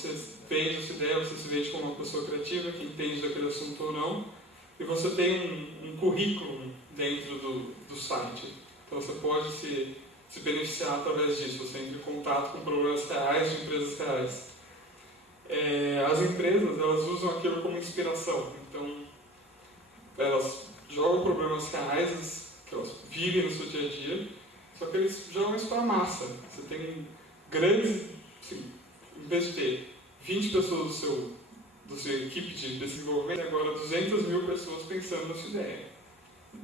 você vende essa ideia, você se vende como uma pessoa criativa, que entende daquele assunto ou não, e você tem um currículo dentro do site. Então você pode se beneficiar através disso, você entra em contato com problemas reais de empresas reais. As empresas, elas usam aquilo como inspiração, então elas jogam problemas reais que elas vivem no seu dia a dia, só que eles jogam isso para a massa. Você tem grandes, assim, em vez de ter 20 pessoas do seu equipe de desenvolvimento, agora 200.000 pessoas pensando na sua ideia.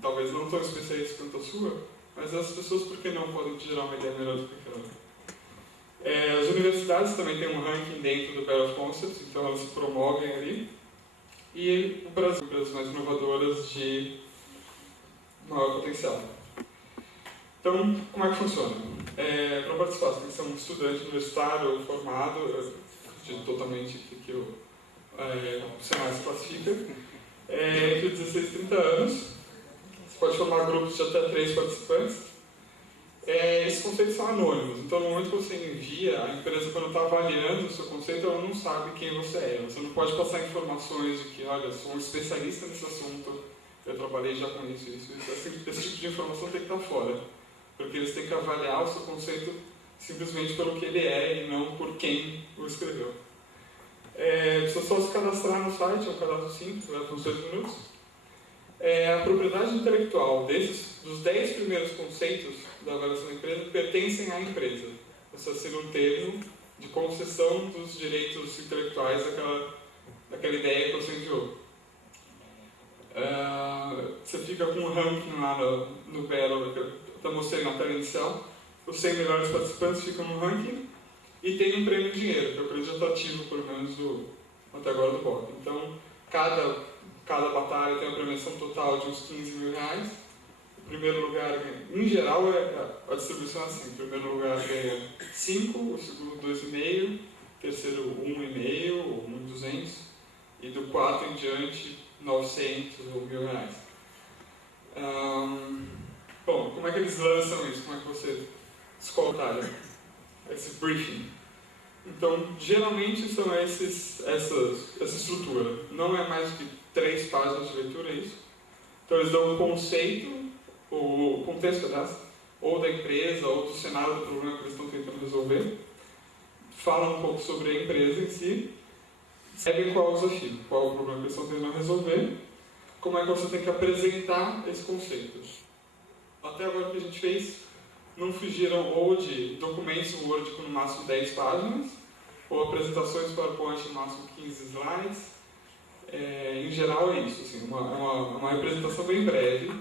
Talvez não tão especialistas quanto a sua, mas essas pessoas, por que não, podem gerar uma ideia melhor do que aquela? As universidades também têm um ranking dentro do Battle of Concepts, então elas se promovem ali. E o Brasil, empresas mais inovadoras de maior potencial. Então, como é que funciona? Para participar, você tem que ser um estudante universitário ou formado, eu acredito totalmente que o Senai se classifica, entre 16 e 30 anos. Você pode formar grupos de até 3 participantes. Esses conceitos são anônimos, então no momento que você envia, a empresa, quando está avaliando o seu conceito, ela não sabe quem você é. Você não pode passar informações de que, olha, eu sou um especialista nesse assunto, eu trabalhei já com isso. Esse tipo de informação tem que estar fora, porque eles têm que avaliar o seu conceito simplesmente pelo que ele é e não por quem o escreveu. Precisa só se cadastrar no site, é um cadastro simples, leva uns 2 minutos. A propriedade intelectual dos 10 primeiros conceitos da avaliação da empresa pertencem à empresa. Esse é ser um termo de concessão dos direitos intelectuais daquela ideia que você enviou. Você fica com um ranking lá no Battle, que eu mostrei na tela inicial. Os 100 melhores participantes ficam no ranking e tem um prêmio em dinheiro, que é o prêmio atrativo, pelo menos, até agora do BOP. Então, cada batalha tem uma premiação total de uns 15 mil reais. O primeiro lugar, em geral, a distribuição é assim: o primeiro lugar ganha 5, o segundo 2,5, o terceiro 1,5 ou 1.200, e do 4 em diante 900 ou 1.000 reais. Bom, como é que eles lançam isso? Como é que você escolhe a batalha? Esse briefing. Então, geralmente são essa estrutura. Não é mais que 3 páginas de leitura, é isso. Então eles dão um conceito, o contexto, aliás, ou da empresa, ou do cenário do problema que eles estão tentando resolver. Falam um pouco sobre a empresa em si, sabem qual é o desafio, qual é o problema que eles estão tentando resolver, como é que você tem que apresentar esse conceito. Até agora o que a gente fez, não fugiram ou de documentos Word com no máximo 10 páginas, ou apresentações PowerPoint no máximo 15 slides. Em geral é isso, assim, uma representação bem breve,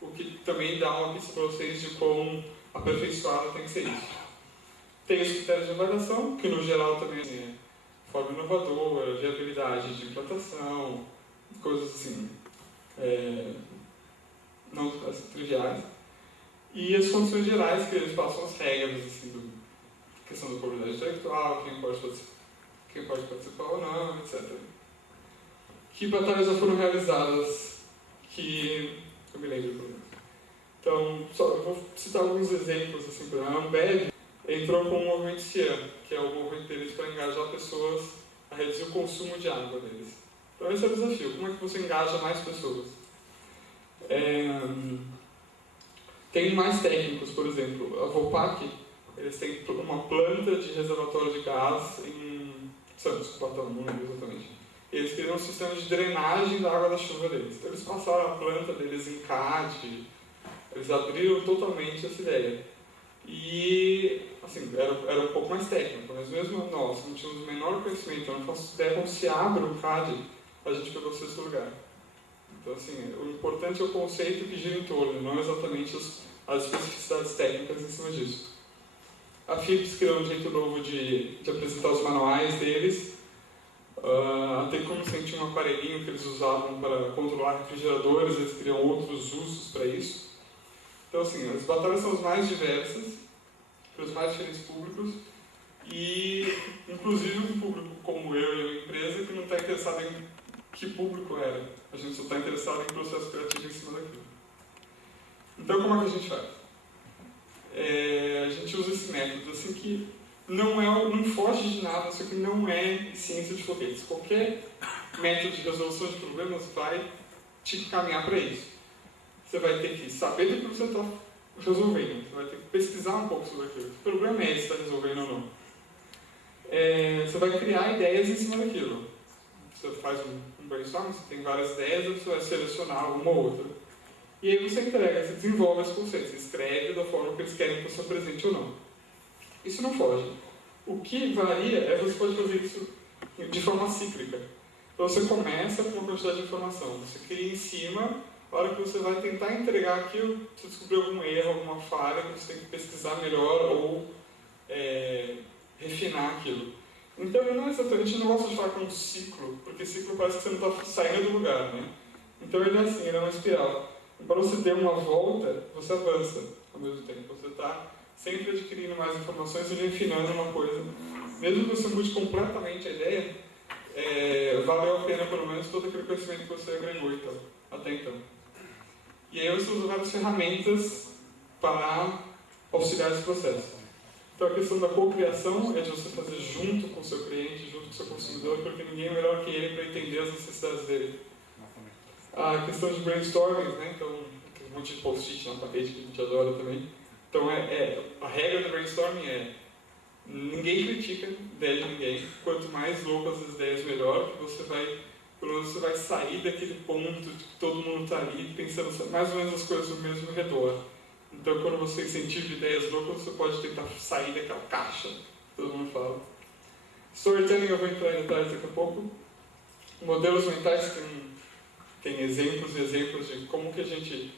o que também dá uma pista para vocês de quão aperfeiçoada tem que ser isso. Tem os critérios de avaliação, que no geral também é forma inovadora, viabilidade de implantação, coisas assim, não triviais. E as condições gerais, que eles passam as regras, assim, questão da propriedade intelectual, quem pode participar ou não, etc. Que batalhas já foram realizadas que eu me lembro, pelo menos. Então, eu vou citar alguns exemplos. Assim, por exemplo, a Ambev entrou com o movimento Cian, que é o movimento deles para engajar pessoas a reduzir o consumo de água deles. Então esse é o desafio. Como é que você engaja mais pessoas? Tem mais técnicos, por exemplo. A Vopak, eles têm uma planta de reservatório de gás em Santos, Platão, não lembro exatamente. Eles criaram um sistema de drenagem da água da chuva deles. Então eles passaram a planta deles em CAD, eles abriram totalmente essa ideia. E, assim, era um pouco mais técnico, mas mesmo nós não tínhamos o menor conhecimento, eu não faço ideia como se abre o CAD, a gente pegou o 6º lugar. Então, assim, o importante é o conceito que gira em torno, não exatamente as especificidades técnicas em cima disso. A Philips criou um jeito novo de apresentar os manuais deles. Até como se tinha um aparelhinho que eles usavam para controlar refrigeradores, eles criam outros usos para isso. Então, assim, as batalhas são as mais diversas, para os mais diferentes públicos, e inclusive um público como eu e a empresa que não está interessado em que público era. A gente só está interessado em processo criativo em cima daquilo. Então, como é que a gente faz? A gente usa esse método, assim, que não foge de nada, isso aqui não é ciência de foguetes. Qualquer método de resolução de problemas vai te encaminhar para isso. Você vai ter que saber do que você está resolvendo, você vai ter que pesquisar um pouco sobre aquilo. O problema é se está resolvendo ou não. Você vai criar ideias em cima daquilo. Você faz um brainstorm, você tem várias ideias, você vai selecionar uma ou outra. E aí você entrega, você desenvolve esse conceito, você escreve da forma que eles querem que você apresente ou não. Isso não foge. O que varia é que você pode fazer isso de forma cíclica. Então você começa com uma quantidade de informação, você cria em cima, a hora que você vai tentar entregar aquilo, você descobrir algum erro, alguma falha, que você tem que pesquisar melhor ou refinar aquilo. Então ele não é exatamente, eu não gosto de falar com um ciclo, porque ciclo parece que você não está saindo do lugar, né? Então ele é assim, ele é uma espiral. E para você ter uma volta, você avança ao mesmo tempo. Você está sempre adquirindo mais informações e refinando uma coisa. Mesmo que você mude completamente a ideia, valeu a pena pelo menos todo aquele conhecimento que você agregou então, até então. E aí você usa várias ferramentas para auxiliar esse processo. Então a questão da cocriação é de você fazer junto com o seu cliente, junto com o seu consumidor, porque ninguém é melhor que ele para entender as necessidades dele. A questão de brainstorming, né? Então, tem um monte de post-it na parede que a gente adora também. Então a regra do brainstorming é ninguém critica a ideia de ninguém. Quanto mais loucas as ideias, melhor, que você vai, pelo menos você vai sair daquele ponto de que todo mundo está ali pensando mais ou menos as coisas no mesmo redor. Então, quando você incentiva ideias loucas, você pode tentar sair daquela caixa que todo mundo fala. Storytelling, eu vou entrar em detalhes daqui a pouco. Modelos mentais tem exemplos e exemplos de como que a gente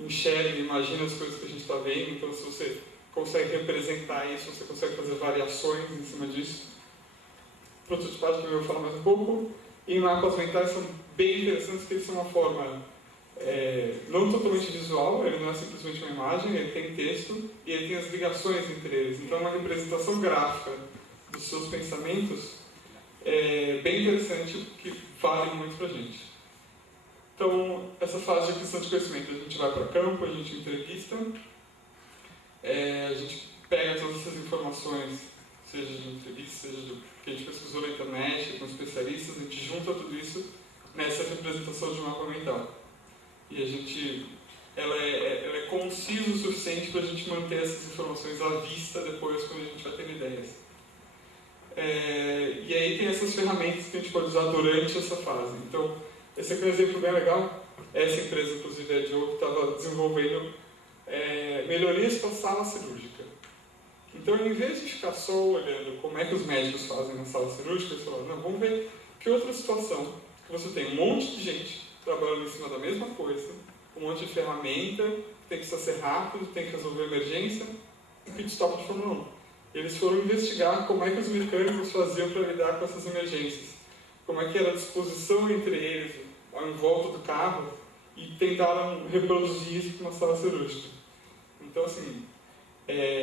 enxerga e imagina as coisas que a gente está vendo. Então, se você consegue representar isso, você consegue fazer variações em cima disso. Prototipagem, que eu vou falar mais um pouco. E mapas mentais são bem interessantes, porque eles são uma forma não totalmente visual, ele não é simplesmente uma imagem, ele tem texto e ele tem as ligações entre eles. Então, é uma representação gráfica dos seus pensamentos bem interessante, que vale muito para a gente. Então, essa fase de aquisição de conhecimento, a gente vai para campo, a gente entrevista, a gente pega todas essas informações, seja de entrevista, seja do que a gente pesquisou na internet, com especialistas, a gente junta tudo isso nessa representação de um mapa mental. E ela é concisa o suficiente para a gente manter essas informações à vista depois, quando a gente vai ter ideias. E aí tem essas ferramentas que a gente pode usar durante essa fase. Então, esse aqui é um exemplo bem legal. Essa empresa, inclusive, é a Joe, que estava desenvolvendo melhorias para a sala cirúrgica. Então, em vez de ficar só olhando como é que os médicos fazem na sala cirúrgica, eles falaram, não, vamos ver que outra situação, que você tem um monte de gente trabalhando em cima da mesma coisa, um monte de ferramenta, tem que ser rápido, tem que resolver emergência, um pit stop de Fórmula 1. Eles foram investigar como é que os mecânicos faziam para lidar com essas emergências, como é que era a disposição entre eles, em volta do carro, e tentaram reproduzir isso para uma sala cirúrgica. Então, assim,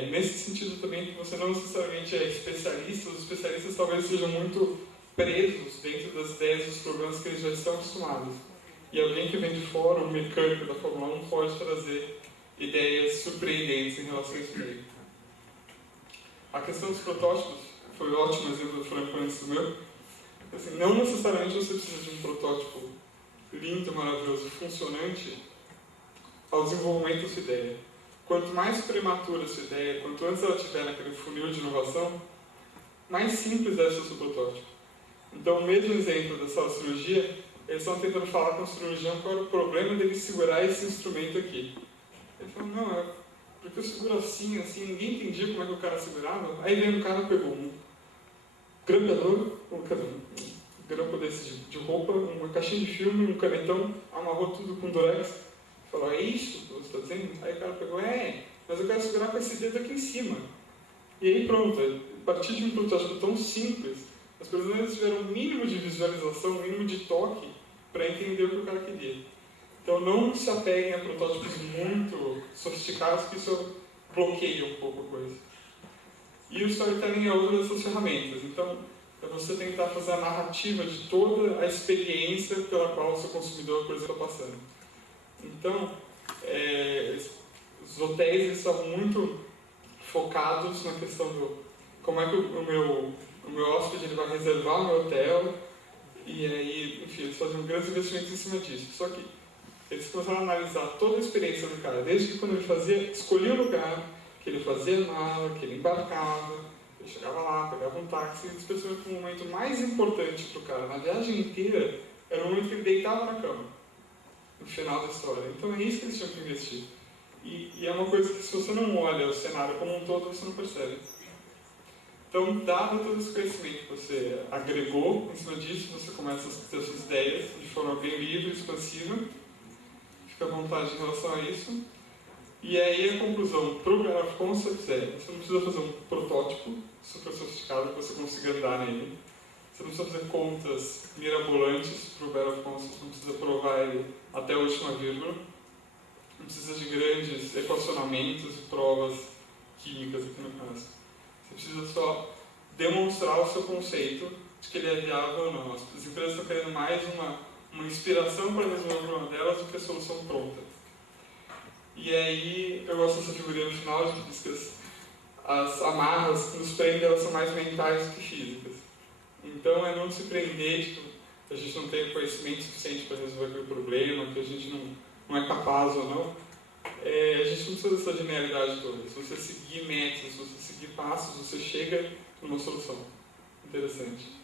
nesse sentido também que você não necessariamente é especialista, os especialistas talvez sejam muito presos dentro das ideias dos problemas que eles já estão acostumados. E alguém que vem de fora, um mecânico da Fórmula 1, pode trazer ideias surpreendentes em relação a isso daí. A questão dos protótipos foi um ótimo exemplo do Franco antes do meu. Assim, não necessariamente você precisa de um protótipo lindo, maravilhoso, funcionante ao desenvolvimento da sua ideia. Quanto mais prematura a sua ideia, quanto antes ela estiver naquele funil de inovação, mais simples deve ser o seu protótipo. Então, o mesmo exemplo da sala de cirurgia, eles estão tentando falar com o cirurgião qual era o problema dele segurar esse instrumento aqui. Ele falou, não, porque eu seguro assim, ninguém entendia como é que o cara segurava. Aí veio um cara, pegou um grampeador, um grampo desse de roupa, uma caixinha de filme, um canetão, amarrou tudo com durex. Falou, é isso que você está dizendo? Aí o cara pegou, mas eu quero segurar com esse dedo aqui em cima. E aí pronto, a partir de um protótipo tão simples, as pessoas tiveram um mínimo de visualização, um mínimo de toque para entender o que o cara queria. Então não se apeguem a protótipos muito sofisticados, que isso bloqueia um pouco a coisa. E o storytelling é outra dessas ferramentas. Então, é você tentar fazer a narrativa de toda a experiência pela qual o seu consumidor, por exemplo, está passando. Então, os hotéis estavam muito focados na questão do como é que o meu hóspede ele vai reservar o meu hotel, e aí, enfim, eles faziam grandes investimentos em cima disso. Só que eles começaram a analisar toda a experiência do cara, desde que quando ele escolhia o lugar, que ele fazia mala, que ele embarcava, ele chegava lá, pegava um táxi, e eles perceberam que o momento mais importante para o cara na viagem inteira era o momento que ele deitava na cama, no final da história. Então é isso que eles tinham que investir. E é uma coisa que, se você não olha o cenário como um todo, você não percebe. Então, dado todo esse conhecimento que você agregou, em cima disso, você começa a ter suas ideias de forma bem livre, expansiva. Fica à vontade em relação a isso. E aí a conclusão para o Better of Concepts é: você não precisa fazer um protótipo super sofisticado que você consiga andar nele. Você não precisa fazer contas mirabolantes para o Better of Concepts, não precisa provar ele até a última vírgula. Não precisa de grandes equacionamentos e provas químicas aqui no caso. Você precisa só demonstrar o seu conceito de que ele é viável ou não. As empresas estão querendo mais uma inspiração para resolver o problema delas do que a solução pronta. E aí, eu gosto dessa figurinha no final, que diz que as amarras que nos prendem, elas são mais mentais do que físicas. Então, é não se prender, tipo, que a gente não tem conhecimento suficiente para resolver aquele problema, que a gente não é capaz ou não. A gente não precisa dessa genialidade toda. Se você seguir métodos, se você seguir passos, você chega numa solução interessante.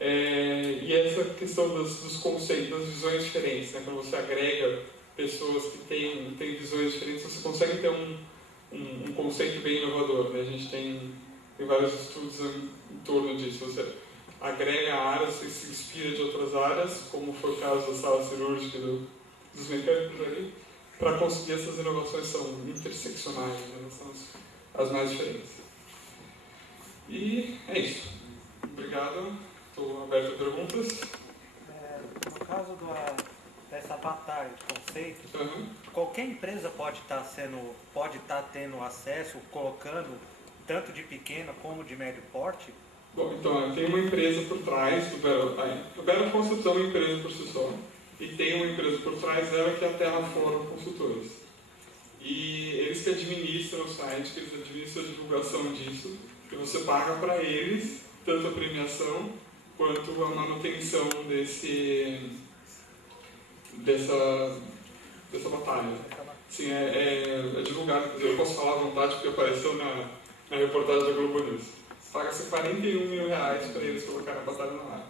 E essa questão dos conceitos, das visões diferentes, né? Quando você agrega pessoas que têm visões diferentes, você consegue ter um conceito bem inovador, né? A gente tem vários estudos em torno disso. Você agrega áreas, você se inspira de outras áreas, como foi o caso da sala cirúrgica dos mecânicos ali, para conseguir essas inovações são interseccionais, né? São as mais diferentes. E é isso. Obrigado. Estou aberto a perguntas. No caso dessa batalha de conceitos, qualquer empresa pode estar tendo acesso, colocando tanto de pequena como de médio porte? Bom, então, tem uma empresa por trás do o Better Concepts é uma empresa por si só, e tem uma empresa por trás dela que é a Terra Forum Consultores. E eles que administram o site, que eles administram a divulgação disso, e você paga para eles tanto a premiação quanto a manutenção dessa batalha. Sim, é divulgado, eu posso falar à vontade porque apareceu na reportagem da Globo News. Paga-se R$41 mil para eles colocarem a batalha no ar.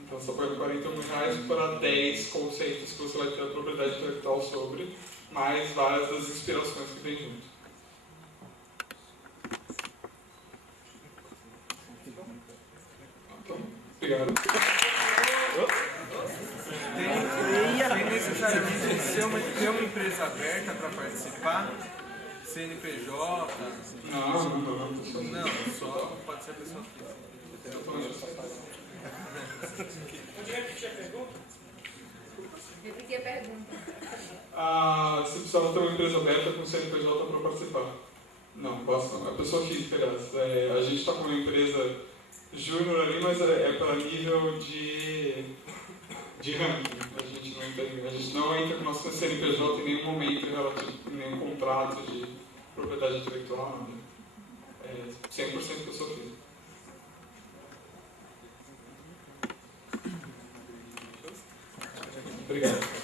Então você paga R$41 mil para 10 conceitos que você vai ter a propriedade intelectual sobre, mais várias das inspirações que vem junto. Então, obrigado. Tem necessariamente ser uma empresa aberta para participar? CNPJ? Não, só pode ser a pessoa física. Repetir a pergunta. Você precisava ter uma empresa aberta com CNPJ para participar. Não, basta não. É pessoa física, aliás. A gente está com uma empresa júnior ali, mas é para nível de ranking. A gente não entra com o nosso CNPJ em nenhum momento relativo, em nenhum contrato de propriedade intelectual, nada. É 100% pessoa física. Obrigado.